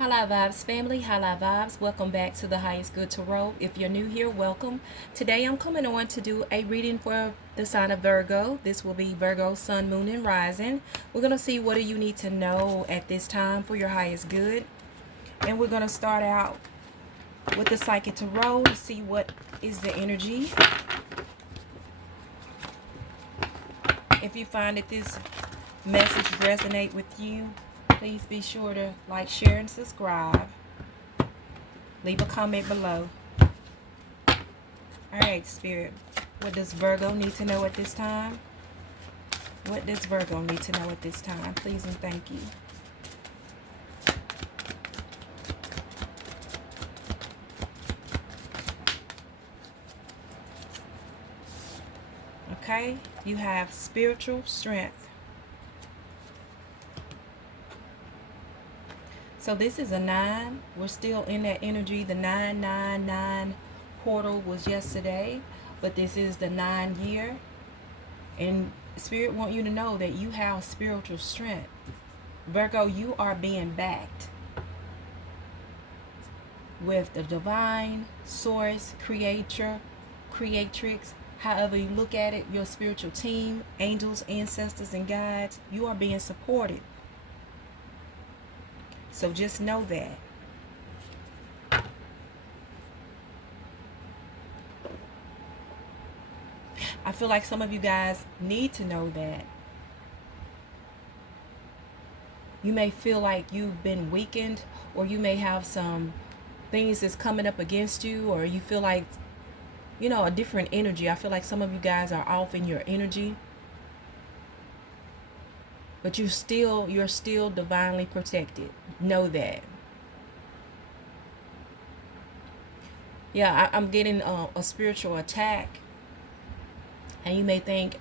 Highlight Vibes family, Highlight Vibes, welcome back to the Highest Good Tarot. If you're new here, welcome. Today I'm coming on to do a reading for the sign of Virgo. This will be Virgo, Sun, Moon, and Rising. We're going to see what do you need to know at this time for your highest good. And we're going to start out with the Psychic Tarot to see what is the energy. If you find that this message resonate with you, please be sure to like, share, and subscribe. Leave a comment below. Alright, Spirit. What does Virgo need to know at this time? What does Virgo need to know at this time? Please and thank you. Okay, you have spiritual strength. So this is a 9. We're still in that energy. The 999 portal was yesterday, but this is the 9 year. And Spirit want you to know that you have spiritual strength. Virgo, you are being backed with the divine source, creator, creatrix, however you look at it, your spiritual team, angels, ancestors, and guides. You are being supported. So just know that. I feel like some of you guys need to know that. You may feel like you've been weakened, or you may have some things that's coming up against you, or you feel like, a different energy. I feel like some of you guys are off in your energy. But you're still divinely protected. Know that. Yeah, I'm getting a spiritual attack. And you may think,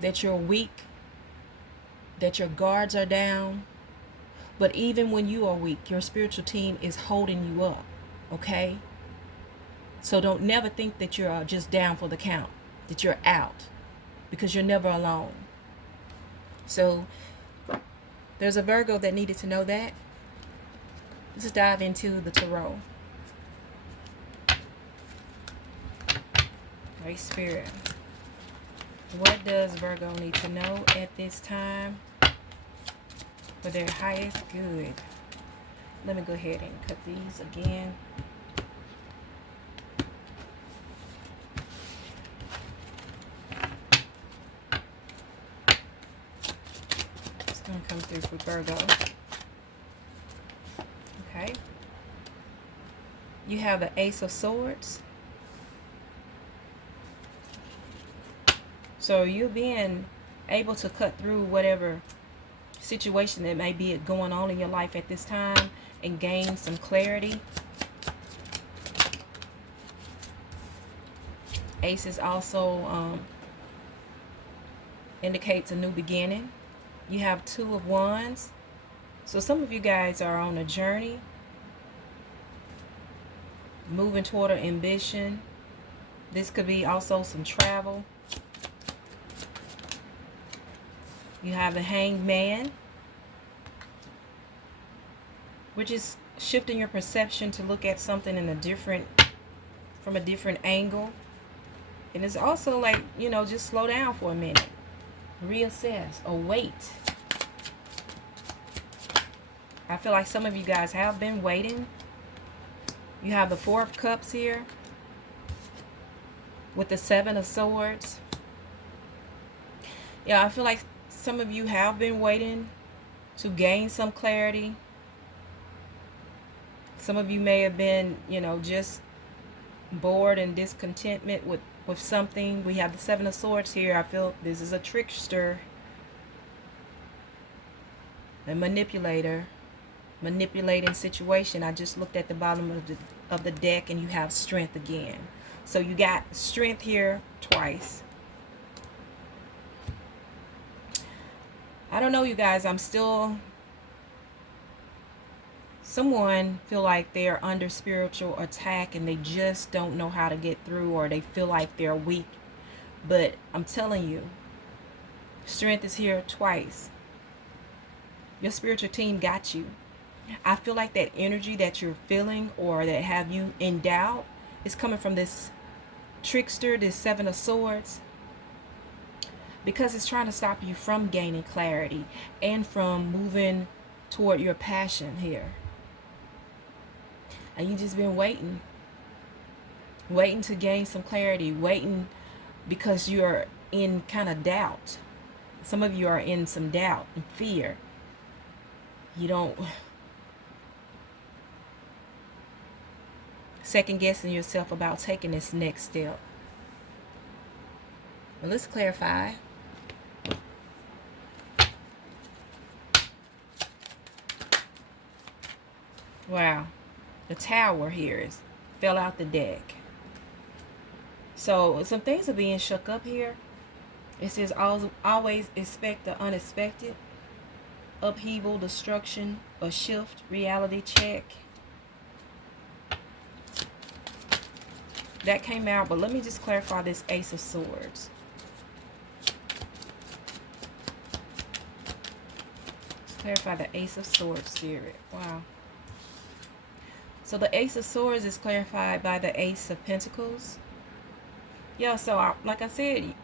that you're weak, that your guards are down. But even when you are weak, your spiritual team is holding you up. Okay? So don't never think that you're just down for the count, that you're out, because you're never alone. So there's a Virgo that needed to know that. Let's dive into the tarot. Great Spirit. What does Virgo need to know at this time for their highest good? Let me go ahead and cut these again. Come through for Virgo. Okay. You have the Ace of Swords. So you're being able to cut through whatever situation that may be going on in your life at this time and gain some clarity. Aces also indicates a new beginning. You have Two of Wands. So some of you guys are on a journey, moving toward an ambition. This could be also some travel. You have the Hanged Man, which is shifting your perception to look at something from a different angle. And it's also like, just slow down for a minute. Reassess or wait. I feel like some of you guys have been waiting. You have the Four of Cups here with the Seven of Swords. Yeah, I feel like some of you have been waiting to gain some clarity. Some of you may have been, just bored and discontentment with something. We have the Seven of Swords here. I feel this is a trickster, a manipulator, manipulating situation. I just looked at the bottom of the deck, and you have Strength again. So you got Strength here twice. I don't know, you guys. Someone feel like they're under spiritual attack and they just don't know how to get through, or they feel like they're weak. But I'm telling you, Strength is here twice. Your spiritual team got you. I feel like that energy that you're feeling or that have you in doubt is coming from this trickster, this Seven of Swords, because it's trying to stop you from gaining clarity and from moving toward your passion here. And you just been waiting to gain some clarity, waiting because you're in kind of doubt. Some of you are in some doubt and fear. You don't second guessing yourself about taking this next step. Well, let's clarify. Wow, the Tower here is fell out the deck. So some things are being shook up here. It says always expect the unexpected, upheaval, destruction, a shift, reality check. That came out, but let me just clarify this Ace of Swords. Let's clarify the Ace of Swords, Spirit. Wow. So the Ace of Swords is clarified by the Ace of Pentacles. Yeah, so like I said,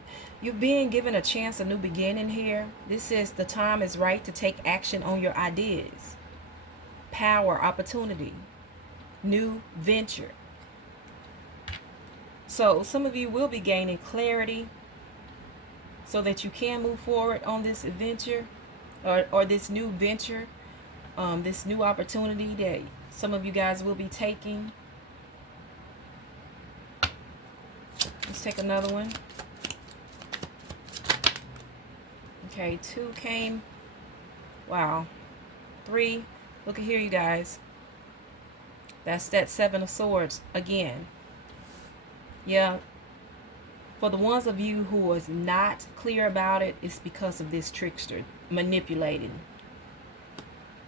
you're being given a chance, a new beginning here. This says the time is right to take action on your ideas. Power, opportunity, new venture. So some of you will be gaining clarity so that you can move forward on this adventure or this new venture, this new opportunity that some of you guys will be taking. Let's take another one. Okay, 2 came. Wow. 3. Look at here, you guys. That's that 7 of Swords again. Yeah. For the ones of you who was not clear about it, it's because of this trickster manipulating,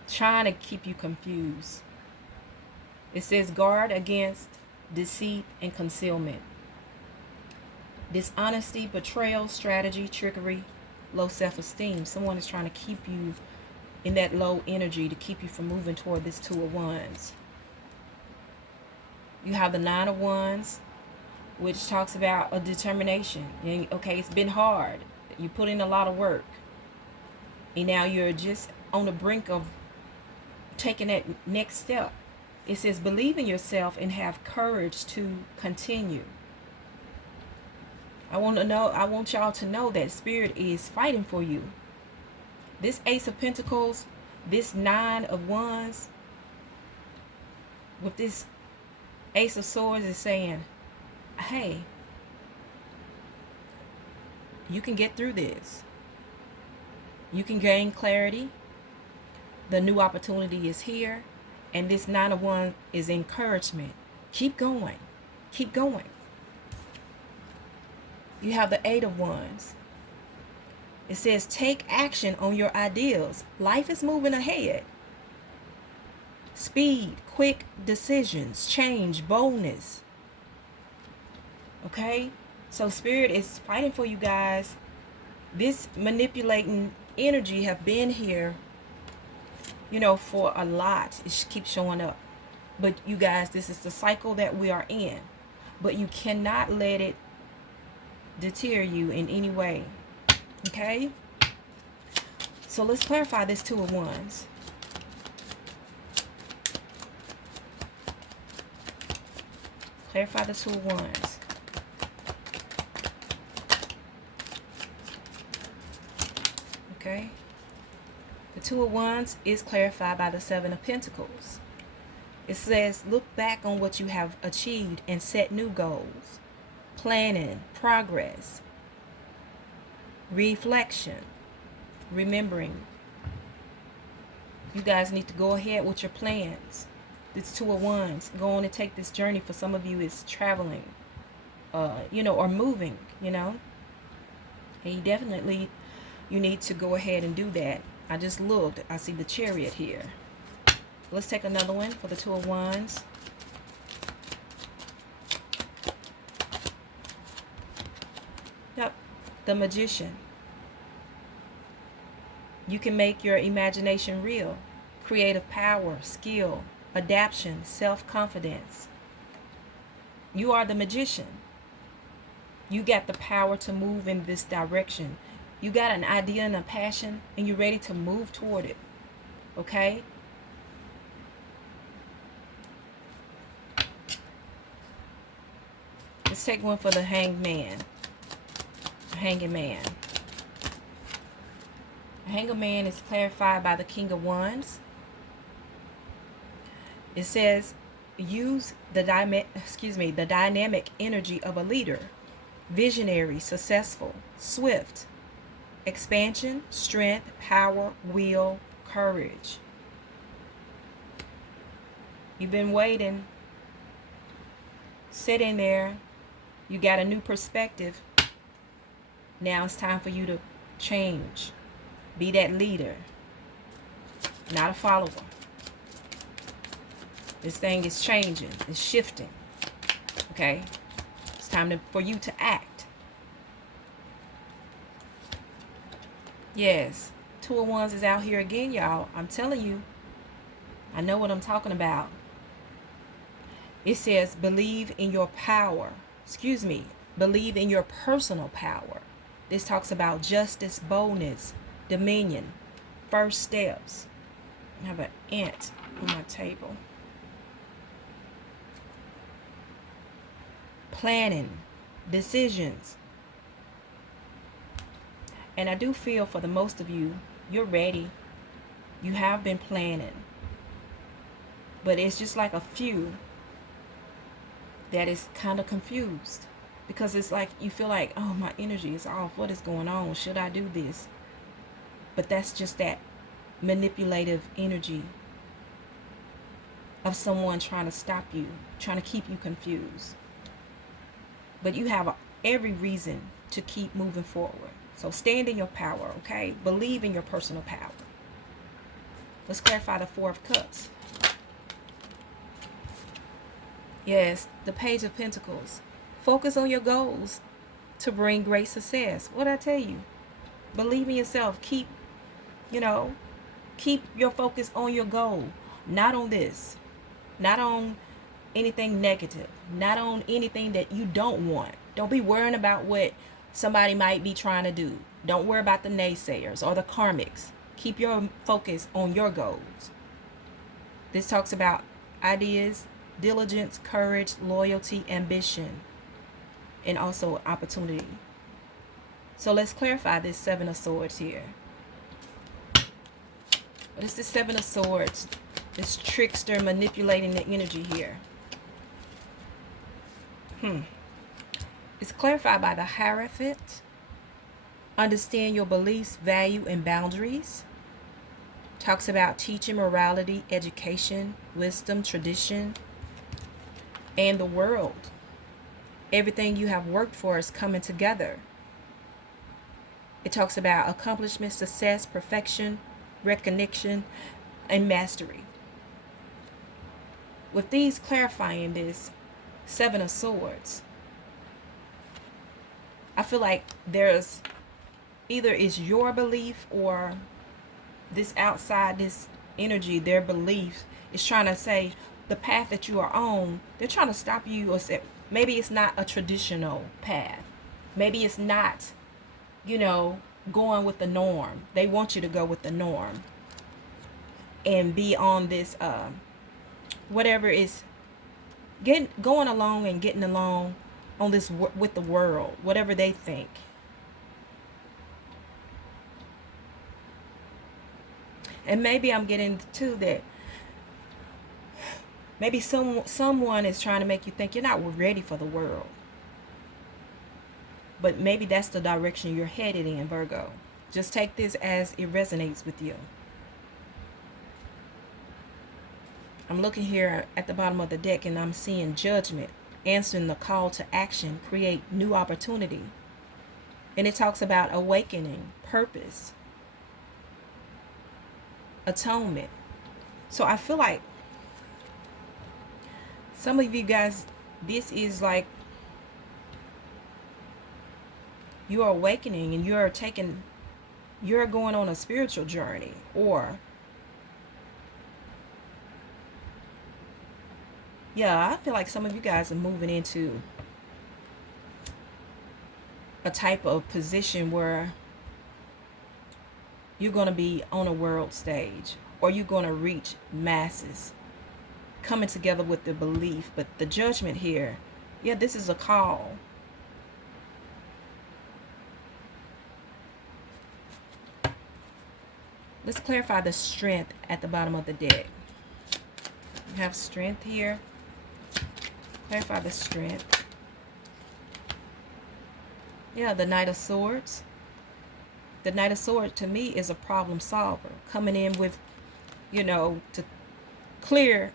trying to keep you confused. It says guard against deceit and concealment. Dishonesty, betrayal, strategy, trickery, low self-esteem. Someone is trying to keep you in that low energy to keep you from moving toward this 2 of Wands. You have the 9 of Wands, which talks about a determination. And, okay, it's been hard. You put in a lot of work. And now you're just on the brink of taking that next step. It says believe in yourself and have courage to continue. I want y'all to know that Spirit is fighting for you. This Ace of Pentacles, this 9 of Wands, with this Ace of Swords is saying, hey, you can get through this. You can gain clarity. The new opportunity is here. And this 9 of Wands is encouragement. Keep going. Keep going. You have the 8 of Wands. It says take action on your ideals. Life is moving ahead. Speed, quick decisions, change, boldness. Okay? So Spirit is fighting for you guys. This manipulating energy have been here, for a lot. It keeps showing up. But you guys, this is the cycle that we are in. But you cannot let it deter you in any way. Okay? So let's clarify this 2 of Wands. Clarify the 2 of Wands. Okay? The 2 of Wands is clarified by the 7 of Pentacles. It says, look back on what you have achieved and set new goals. Planning, progress, reflection, remembering. You guys need to go ahead with your plans. This 2 of Wands, go on and take this journey. For some of you, it's traveling, or moving, And you need to go ahead and do that. I just looked. I see the Chariot here. Let's take another one for the 2 of Wands. Yep, the Magician. You can make your imagination real. creative power, skill, adaptation, self-confidence. You are the magician. You got the power to move in this direction. You got an idea and a passion, and you're ready to move toward it. Okay? Let's take one for the hanged man. Hanging man. Hanged man is clarified by the King of Wands. It says, use the dynamic energy of a leader, visionary, successful, swift, expansion, strength, power, will, courage. You've been waiting, sitting there. You got a new perspective. Now it's time for you to change. Be that leader, not a follower. This thing is changing. It's shifting. Okay? It's time for you to act. Yes. Two of Wands is out here again, y'all. I'm telling you. I know what I'm talking about. It says, believe in your power. Believe in your personal power. This talks about justice, boldness, dominion, first steps. I have an ant on my table. Planning, decisions. And I do feel for the most of you, you're ready. You have been planning. But it's just like a few that is kind of confused. Because it's like you feel like, oh, my energy is off. What is going on? Should I do this? But that's just that manipulative energy of someone trying to stop you, trying to keep you confused. But you have every reason to keep moving forward. So stand in your power, okay? Believe in your personal power. Let's clarify the Four of Cups. Yes, the Page of Pentacles. Focus on your goals to bring great success. What did I tell you? Believe in yourself. Keep your focus on your goal. Not on this. Not on anything negative. Not on anything that you don't want. Don't be worrying about what somebody might be trying to do. Don't worry about the naysayers or the karmics. Keep your focus on your goals. This talks about ideas, diligence, courage, loyalty, ambition, and also opportunity. So let's clarify this Seven of Swords here. What is the Seven of Swords? This trickster manipulating the energy here. It's clarified by the Hierophant. Understand your beliefs, value, and boundaries. Talks about teaching, morality, education, wisdom, tradition, and the world. Everything you have worked for is coming together. It talks about accomplishment, success, perfection, recognition, and mastery. With these clarifying this Seven of Swords, I feel like there's either it's your belief or this outside, this energy, their belief is trying to say the path that you are on, they're trying to stop you, or say, maybe it's not a traditional path. Maybe it's not, going with the norm. They want you to go with the norm and be on this, whatever is going along and getting along on this with the world, whatever they think. And maybe I'm getting to that. Maybe someone is trying to make you think you're not ready for the world. But maybe that's the direction you're headed in, Virgo. Just take this as it resonates with you. I'm looking here at the bottom of the deck and I'm seeing judgment, answering the call to action, create new opportunity. And it talks about awakening, purpose, atonement. So I feel like some of you guys, this is like you are awakening and you're going on a spiritual journey, or Yeah, I feel like some of you guys are moving into a type of position where you're going to be on a world stage, or you're going to reach masses coming together with the belief. But the judgment here, yeah, this is a call. Let's clarify the strength at the bottom of the deck. You have strength here. Clarify the strength. Yeah, the Knight of Swords. The Knight of Swords to me is a problem solver, coming in with, to clear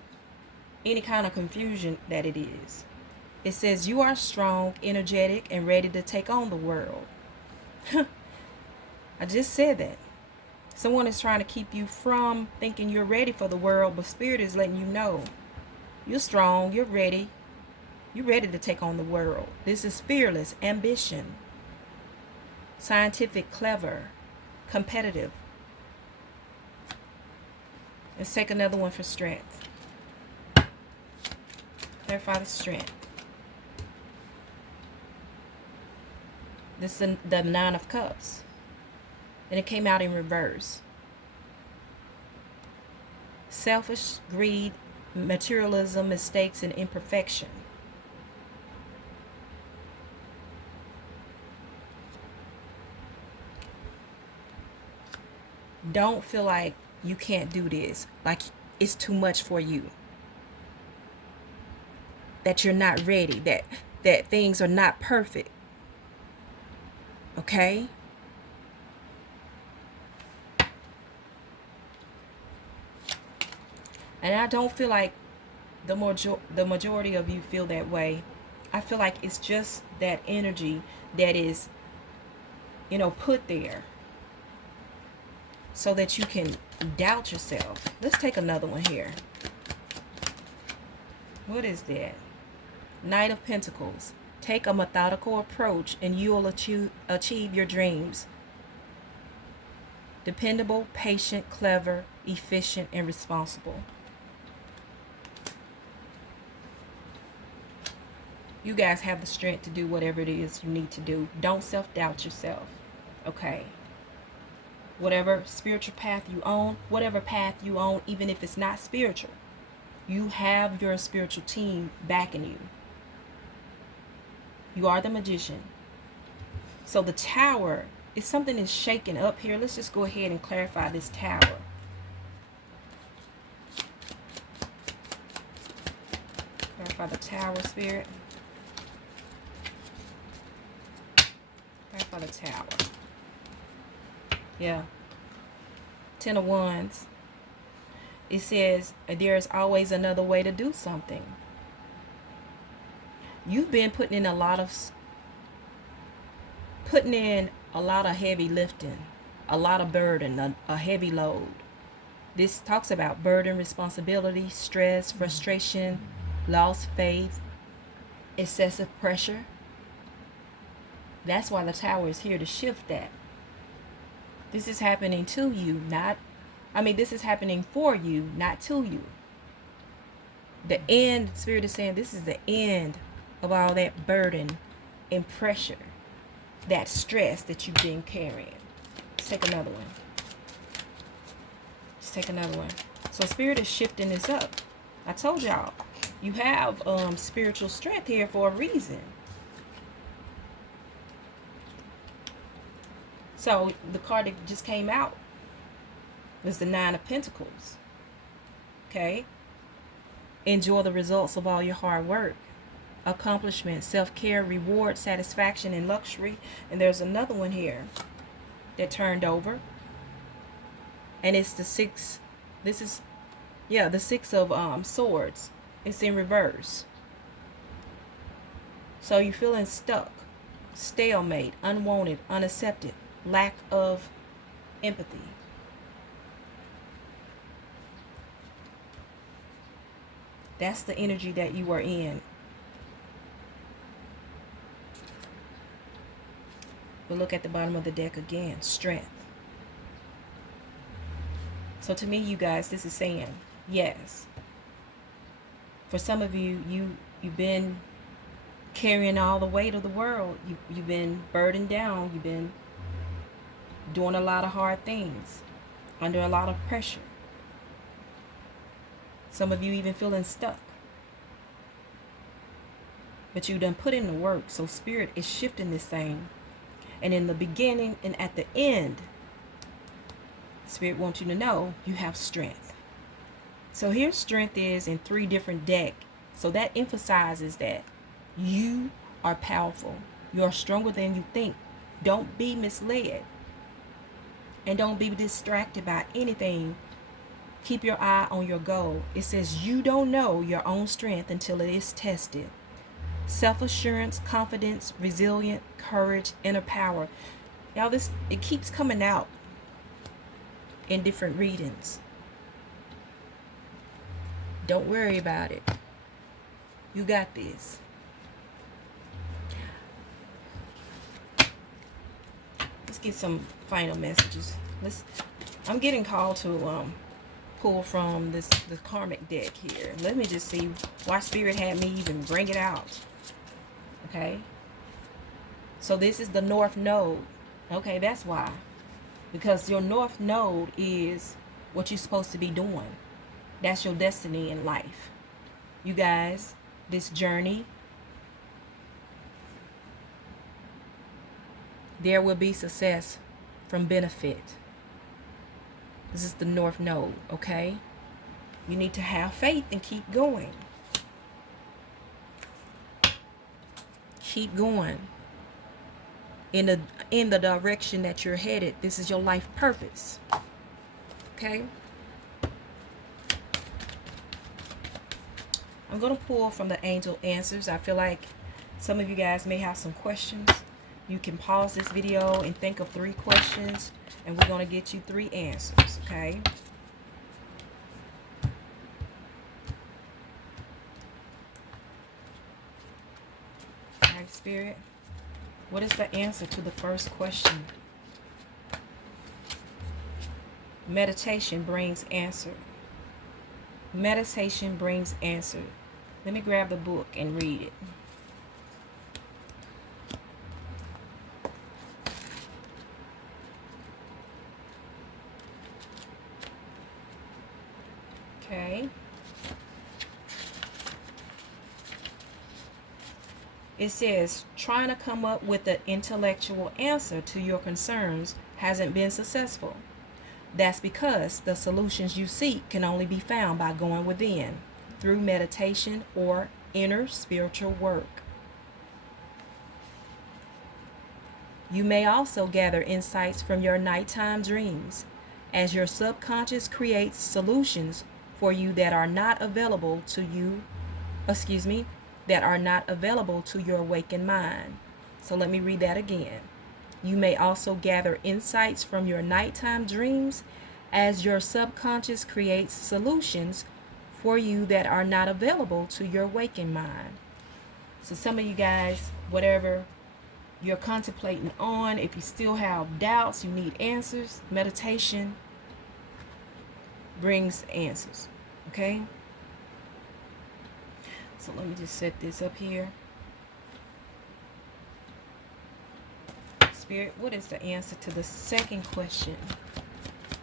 any kind of confusion that it is. It says you are strong, energetic, and ready to take on the world. I just said that. Someone is trying to keep you from thinking you're ready for the world, but Spirit is letting you know you're strong, you're ready. You're ready to take on the world. This is fearless, ambition, scientific, clever, competitive. Let's take another one for strength. Clarify the strength. This is the Nine of Cups. And it came out in reverse. Selfish, greed, materialism, mistakes, and imperfection. Don't feel like you can't do this, like it's too much for you, that you're not ready, that things are not perfect. Okay? And I don't feel like the majority of you feel that way. I feel like it's just that energy that is, put there so that you can doubt yourself. Let's take another one here. What is that? Knight of Pentacles. Take a methodical approach and you will achieve your dreams. Dependable, patient, clever, efficient, and responsible. You guys have the strength to do whatever it is you need to do. Don't self-doubt yourself. Okay? Whatever spiritual path you own, whatever path you own, even if it's not spiritual, you have your spiritual team backing you. You are the magician. So the Tower, if something is shaking up here, let's just go ahead and clarify this Tower. Clarify the Tower, Spirit. Clarify the Tower. Yeah. Ten of Wands. It says there's always another way to do something. You've been putting in a lot of heavy lifting, a lot of burden, a heavy load. This talks about burden, responsibility, stress, frustration, lost faith, excessive pressure. That's why the Tower is here to shift that. This is happening to you, this is happening for you, not to you. The end, Spirit is saying this is the end of all that burden and pressure, that stress that you've been carrying. Let's take another one. So Spirit is shifting this up. I told y'all, you have spiritual strength here for a reason. So the card that just came out was the Nine of Pentacles. Okay? Enjoy the results of all your hard work. Accomplishment, self-care, reward, satisfaction, and luxury. And there's another one here that turned over. And it's the six. This is, the Six of Swords. It's in reverse. So you're feeling stuck, stalemate, unwanted, unaccepted, lack of empathy. That's the energy that you are in. But look at the bottom of the deck again. Strength. So to me, you guys, this is saying, yes, For some of you, you've been carrying all the weight of the world. You've been burdened down. You've been doing a lot of hard things under a lot of pressure. Some of you even feeling stuck. But you done put in the work. So Spirit is shifting this thing. And in the beginning and at the end, Spirit wants you to know you have strength. So here strength is in 3 different decks. So that emphasizes that you are powerful. You are stronger than you think. Don't be misled. And don't be distracted by anything. Keep your eye on your goal. It says you don't know your own strength until it is tested. Self-assurance, confidence, resilient, courage, inner power. Y'all, it keeps coming out in different readings. Don't worry about it. You got this. Let's get some final messages. I'm getting called to pull from the karmic deck here. Let me just see why Spirit had me even bring it out. Okay. So this is the North Node. Okay, that's why. Because your North Node is what you're supposed to be doing. That's your destiny in life. You guys, this journey, there will be success from benefit. This is the North Node, okay? You need to have faith and keep going. Keep going in the direction that you're headed. This is your life purpose. Okay? I'm going to pull from the angel answers. I feel like some of you guys may have some questions. You can pause this video and think of 3 questions, and we're going to get you 3 answers, okay? All right, Spirit, what is the answer to the first question? Meditation brings answer. Meditation brings answer. Let me grab the book and read it. Okay. It says, trying to come up with an intellectual answer to your concerns hasn't been successful. That's because the solutions you seek can only be found by going within, through meditation or inner spiritual work. You may also gather insights from your nighttime dreams, as your subconscious creates solutions for you that are not available to your awakened mind. So let me read that again. You may also gather insights from your nighttime dreams, as your subconscious creates solutions for you that are not available to your waking mind. So some of you guys, whatever you're contemplating on, if you still have doubts, you need answers, meditation brings answers. Okay? So let me just set this up here. Spirit, what is the answer to the second question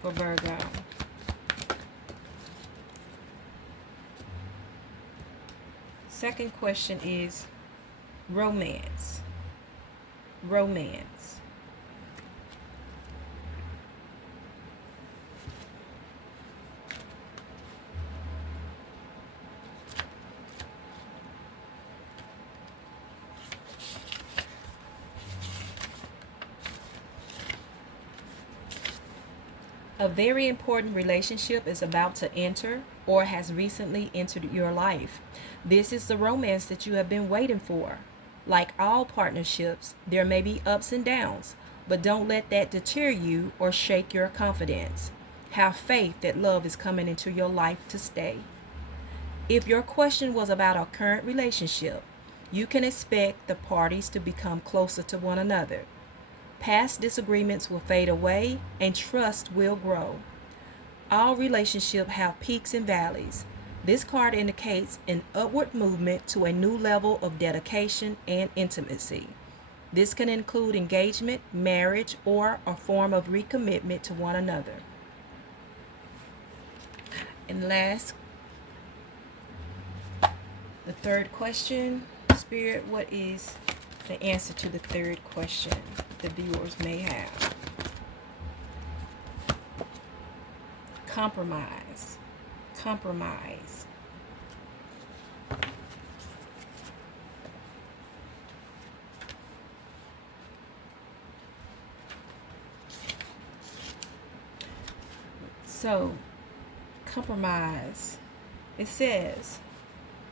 for Virgo? Second question is romance. Romance. A very important relationship is about to enter or has recently entered your life. This is the romance that you have been waiting for. Like all partnerships, there may be ups and downs, but don't let that deter you or shake your confidence. Have faith that love is coming into your life to stay. If your question was about a current relationship, you can expect the parties to become closer to one another. Past disagreements will fade away and trust will grow. All relationships have peaks and valleys. This card indicates an upward movement to a new level of dedication and intimacy. This can include engagement, marriage, or a form of recommitment to one another. And last, the third question. Spirit, what is the answer to the third question the viewers may have? Compromise. Compromise. So, compromise. It says,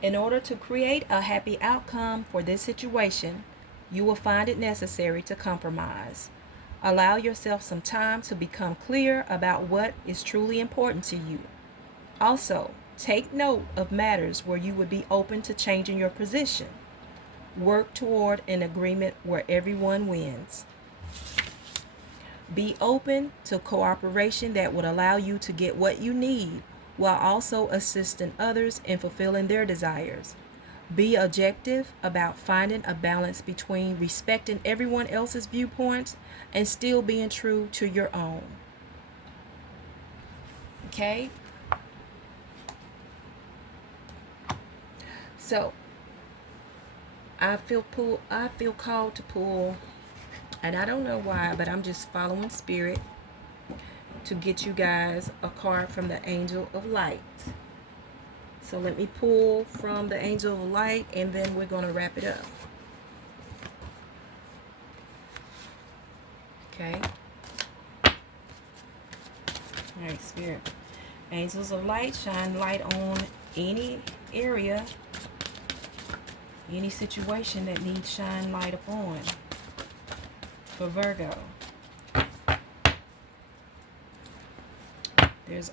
in order to create a happy outcome for this situation, you will find it necessary to compromise. Allow yourself some time to become clear about what is truly important to you. Also, take note of matters where you would be open to changing your position. Work toward an agreement where everyone wins. Be open to cooperation that would allow you to get what you need while also assisting others in fulfilling their desires. Be objective about finding a balance between respecting everyone else's viewpoints and still being true to your own. Okay? So, I feel called to pull, and I don't know why, but I'm just following spirit to get you guys a card from the Angel of Light. So let me pull from the Angel of Light, and then we're going to wrap it up. Okay. All right, Spirit. Angels of Light, shine light on any area, any situation that needs shine light upon for Virgo. There's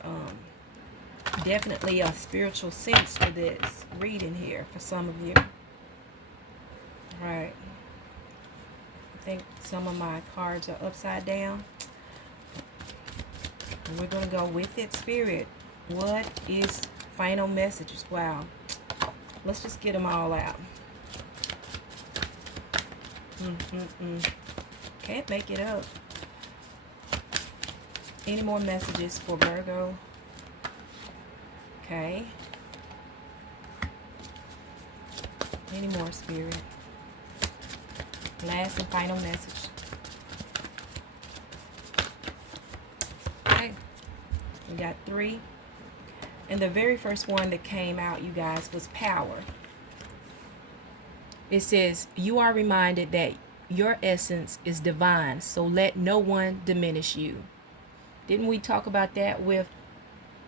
definitely a spiritual sense to this reading here for some of you. All right. I think some of my cards are upside down. And we're going to go with it, Spirit. What is final messages? Wow. Let's just get them all out. Can't make it up. Any more messages for Virgo? Okay. Any more, Spirit? Last and final message. Okay. We got 3. And the very first one that came out, you guys, was power. It says, you are reminded that your essence is divine, so let no one diminish you. Didn't we talk about that with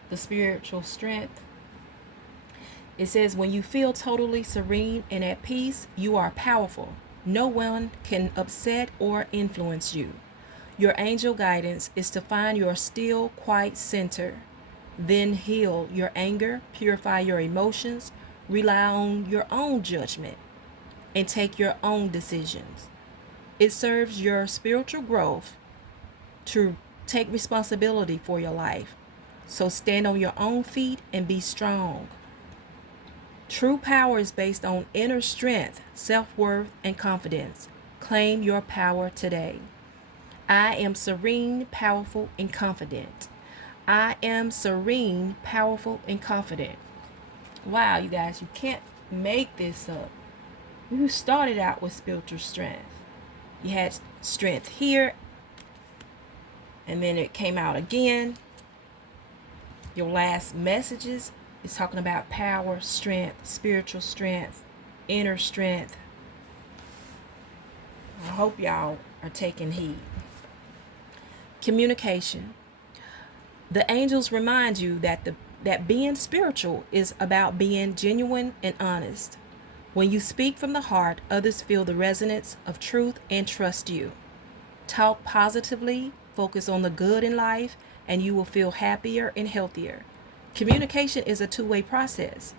the spiritual strength? It says, when you feel totally serene and at peace, you are powerful. No one can upset or influence you. Your angel guidance is to find your still, quiet center. Then heal your anger, purify your emotions, rely on your own judgment, and take your own decisions. It serves your spiritual growth to take responsibility for your life. So stand on your own feet and be strong. True power is based on inner strength, self-worth, and confidence. Claim your power today. I am serene, powerful, and confident. I am serene, powerful, and confident. Wow, you guys, you can't make this up. You started out with spiritual strength. You had strength here, and then it came out again. Your last messages is talking about power, strength, spiritual strength, inner strength. I hope y'all are taking heed. Communication. The angels remind you that being spiritual is about being genuine and honest. When you speak from the heart, others feel the resonance of truth and trust you. Talk positively, focus on the good in life, and you will feel happier and healthier. Communication is a two-way process.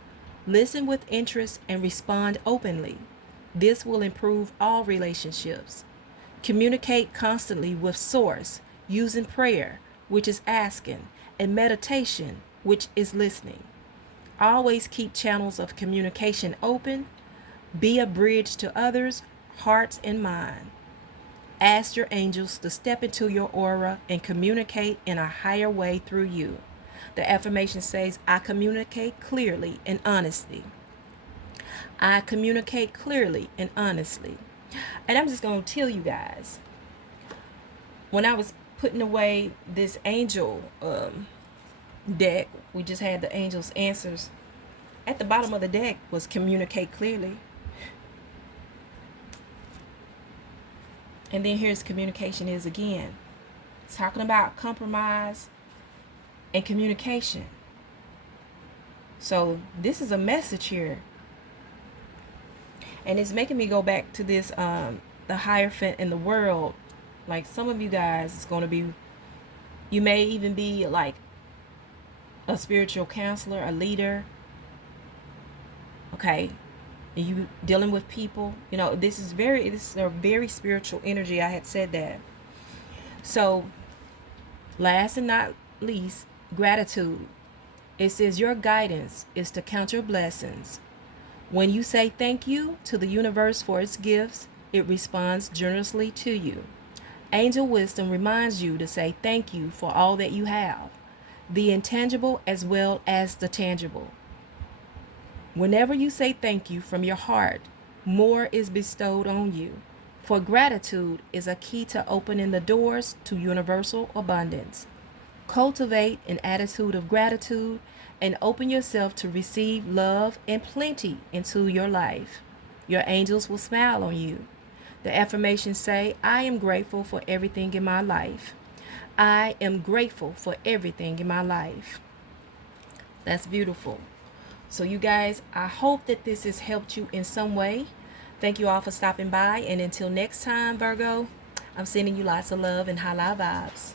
Listen with interest and respond openly. This will improve all relationships. Communicate constantly with Source using prayer, which is asking, and meditation, which is listening. Always keep channels of communication open. Be a bridge to others' hearts and mind. Ask your angels to step into your aura and communicate in a higher way through you. The affirmation says, I communicate clearly and honestly. I communicate clearly and honestly. And I'm just going to tell you guys, when I was putting away this angel deck, we just had the angels' answers. At the bottom of the deck was communicate clearly. And then here's communication is again. It's talking about compromise and communication. So this is a message here. And it's making me go back to this, the Hierophant in the world. Like some of you guys, it's going to be, you may even be like a spiritual counselor, a leader. Okay. And you dealing with people. You know, this is a very spiritual energy. I had said that. So last and not least, gratitude. It says your guidance is to count your blessings. When you say thank you to the universe for its gifts, it responds generously to you. Angel wisdom reminds you to say thank you for all that you have, the intangible as well as the tangible. Whenever you say thank you from your heart, more is bestowed on you. For gratitude is a key to opening the doors to universal abundance. Cultivate an attitude of gratitude and open yourself to receive love and plenty into your life. Your angels will smile on you. The affirmations say, I am grateful for everything in my life. I am grateful for everything in my life. That's beautiful. So you guys, I hope that this has helped you in some way. Thank you all for stopping by. And until next time, Virgo, I'm sending you lots of love and high vibes.